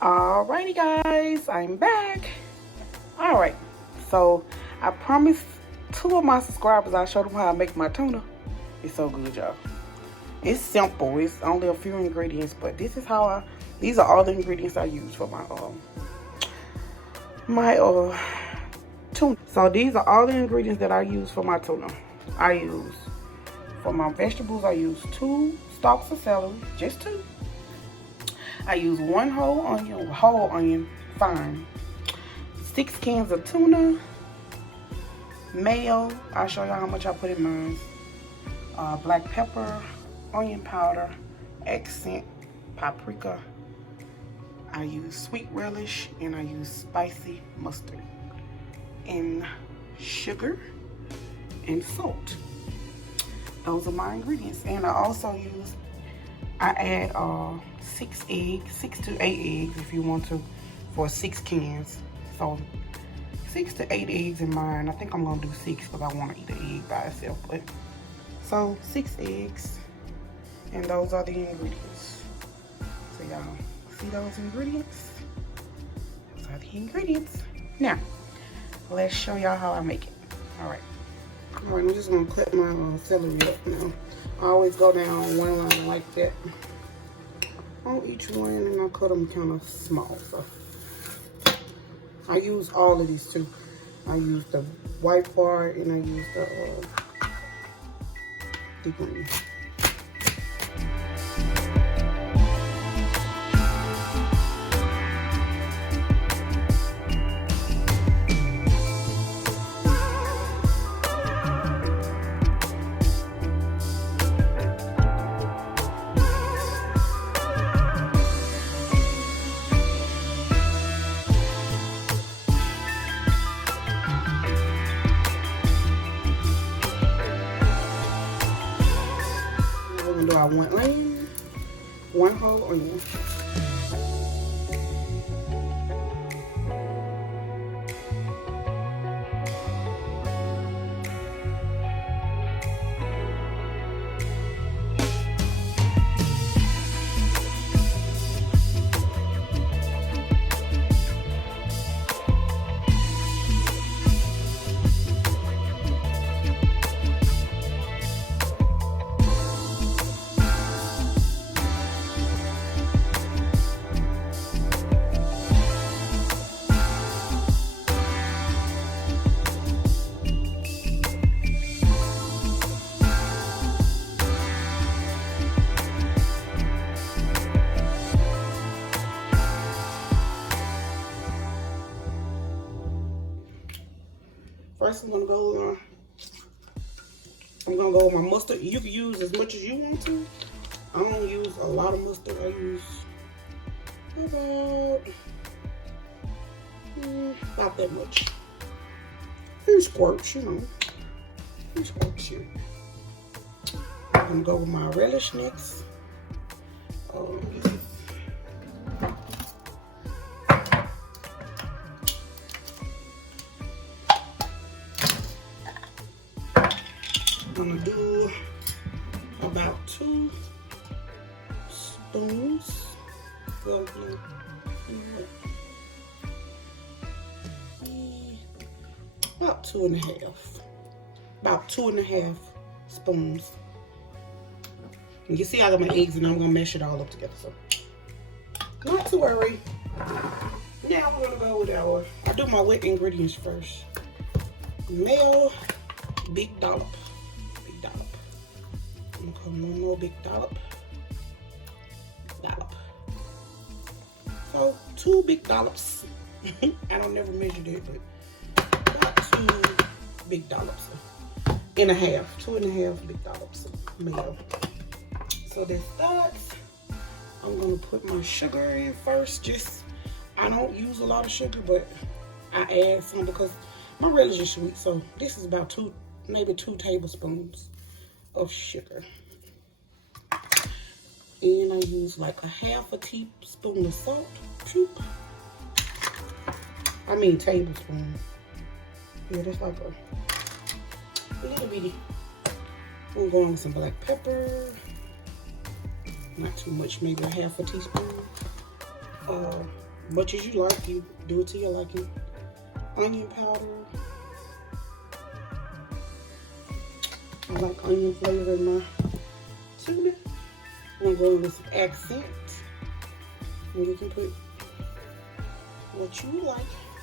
Alrighty guys, I'm back. Alright, so I promised 2 of my subscribers I showed them how I make my tuna. It's so good, y'all. It's simple. It's only a few ingredients, but these are all the ingredients I use for my tuna. So these are all the ingredients that I use for my tuna. For my vegetables, I use 2 stalks of celery, just 2. I use 1 whole onion, fine. 6 cans of tuna, mayo. I'll show y'all how much I put in mine. Black pepper, onion powder, accent, paprika. I use sweet relish, and I use spicy mustard, and sugar and salt. Those are my ingredients. And I add 6 to 8 eggs if you want to, for 6 cans. So 6 to 8 eggs in mine. I think I'm gonna do 6 because I want to eat an egg by itself. But so 6 eggs, and those are the ingredients. So y'all see those ingredients? Those are the ingredients. Now let's show y'all how I make it. All right, I'm just gonna cut my celery up now. I always go down one line like that on each one, and I cut them kind of small. So I use all of these too. I use the white part, and I use the green. I want 1 whole onion. First, I'm gonna go with my mustard. You can use as much as you want to. I don't use a lot of mustard. I use about that much. Few squirts, you know. Few squirts here. I'm gonna go with my relish next. I'm gonna do about 2 spoons. About 2.5. About 2.5 spoons. And you see I got my eggs, and I'm gonna mash it all up together. So not to worry. Now we're gonna go with I do my wet ingredients first. Mayo, big dollop. I'm gonna put 1 more big dollop. So 2 big dollops. I don't never measure that, but about 2 big dollops and a half. 2.5 big dollops of mayo. So that's that. I'm gonna put my sugar in first. I don't use a lot of sugar, but I add some because my relish is sweet. So this is about maybe 2 tablespoons of sugar. And I use like a 1/2 teaspoon of salt. I mean tablespoon. Yeah, that's like a little bitty. I'm going with some black pepper. Not too much, maybe a 1/2 teaspoon. much as you like. You do it to your liking. Onion powder. I like onion flavor in my tuna. I'm gonna go in with some accent. And you can put what you like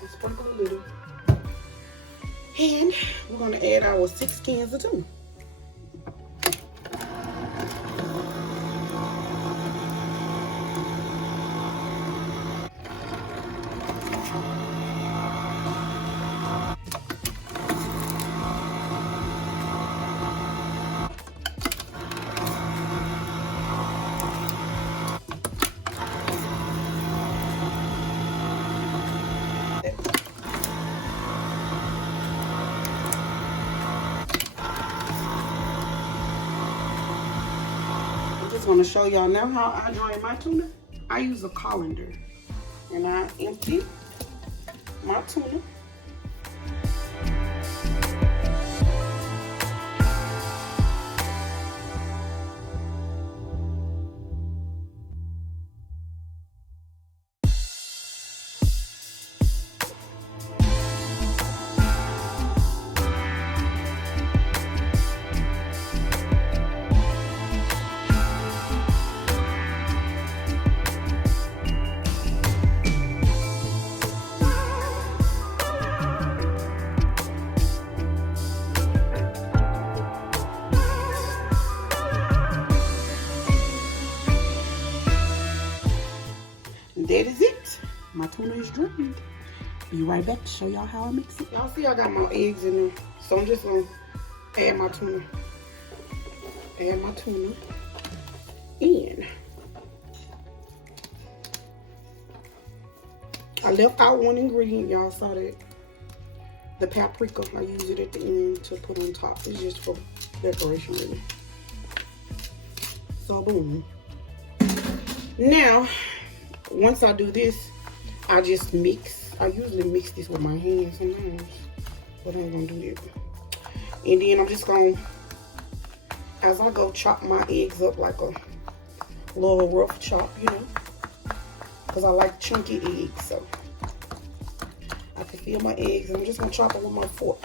and sprinkle a little. And we're gonna add our 6 cans of tuna. I'm just gonna show y'all now how I drain my tuna. I use a colander and I empty my tuna. That is it. My tuna is drained. Be right back to show y'all how I mix it. Y'all see I got my eggs in there. So I'm just gonna add my tuna. Add my tuna in. I left out one ingredient, y'all saw that. The paprika. I use it at the end to put on top. It's just for decoration really. So boom. Now, once I do this, I just mix. I usually mix this with my hands sometimes, but I'm gonna do that. And then I'm just gonna, as I go, chop my eggs up like a little rough chop, you know, because I like chunky eggs, so I can feel my eggs. I'm just gonna chop it with my fork.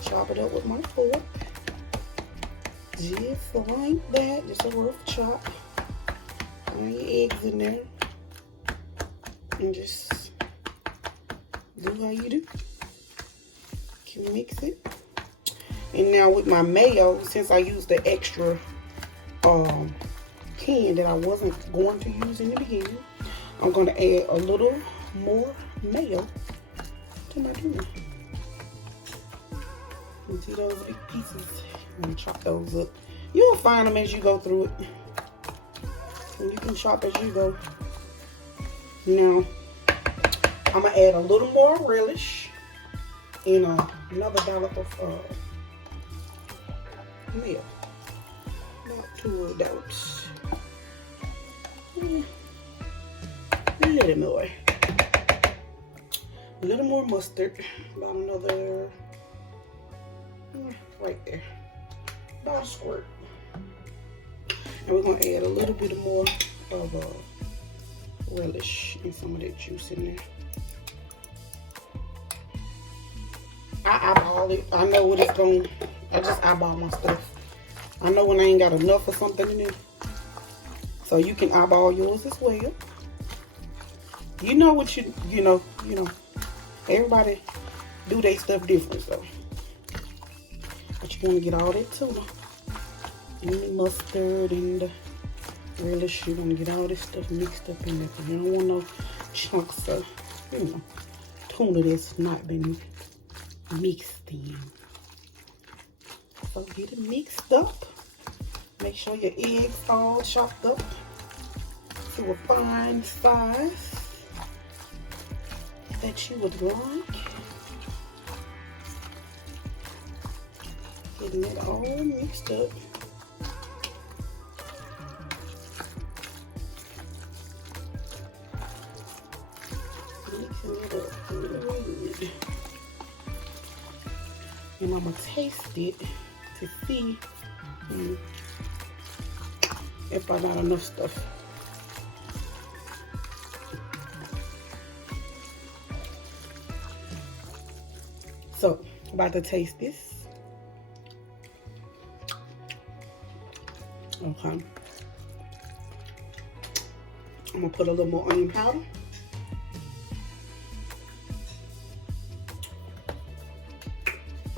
Chop it up with my fork, just like that, just a rough chop. Throw your eggs in there and just do how you do. You can mix it. And now with my mayo, since I used the extra can that I wasn't going to use in the beginning, I'm going to add a little more mayo to my tuna. You see those big pieces? I'm going to chop those up. You'll find them as you go through it. And you can chop as you go. Now, I'm going to add a little more relish and another dollop of milk. About 2 dollops. A little more. A little more mustard. About another, right there. About a squirt. And we're going to add a little bit more of relish and some of that juice in there. I eyeball it. I know what it's going to, I just eyeball my stuff. I know when I ain't got enough or something in there. So you can eyeball yours as well. You know what you know. Everybody do their stuff different, so. But you're going to get all that tuna. And the mustard and the relish. You're going to get all this stuff mixed up in there. Because you don't want no chunks of, tuna that's not been mixed in. So get it mixed up. Make sure your eggs all chopped up to a fine size that you would like. Getting it all mixed up. Mixing it up good. And I'm going to taste it to see if I got enough stuff. So, about to taste this. Okay. I'm gonna put a little more onion powder.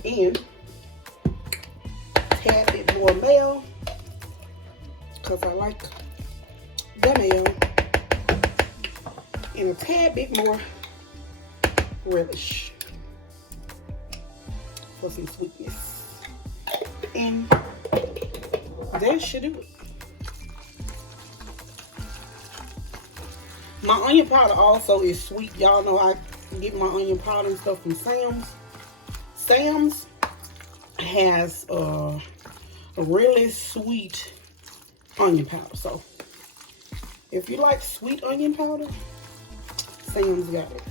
And a tad bit more mayo, because I like the mayo. And a tad bit more relish for some sweetness. And that should do it. My onion powder also is sweet. Y'all know I get my onion powder and stuff from Sam's. Sam's has a really sweet onion powder. So if you like sweet onion powder, Sam's got it.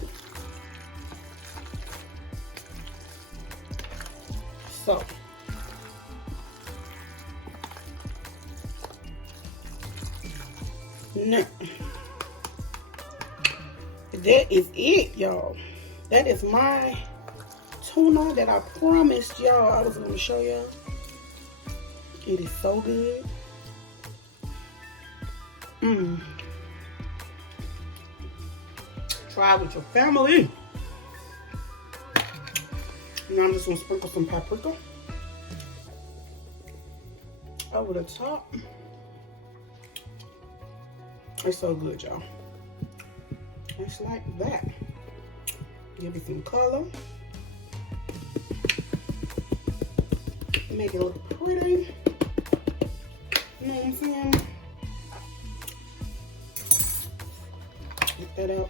So now that is it, y'all. That is my tuna that I promised y'all I was going to show y'all. It is so good. Try it with your family. Now I'm just going to sprinkle some paprika over the top. It's so good, y'all. Just like that. Give it some color. Make it look pretty. You know what I'm saying? Get that out.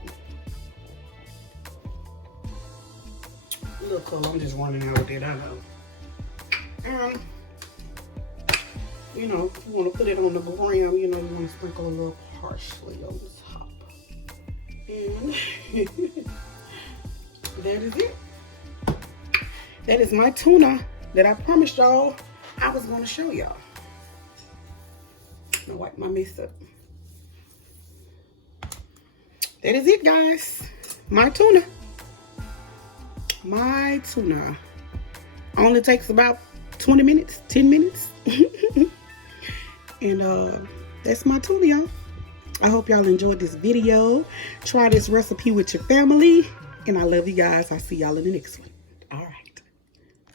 A little color. I'm just running out with it. I know. And you know, if you want to put it on the ground, you know, you want to sprinkle a little parsley on the top. And that is it. That is my tuna that I promised y'all I was going to show y'all. I'm gonna wipe my mess up. That is it, guys. My tuna. My tuna. Only takes about 20 minutes, 10 minutes. And that's my tuna, y'all. I hope y'all enjoyed this video. Try this recipe with your family. And I love you guys. I'll see y'all in the next one.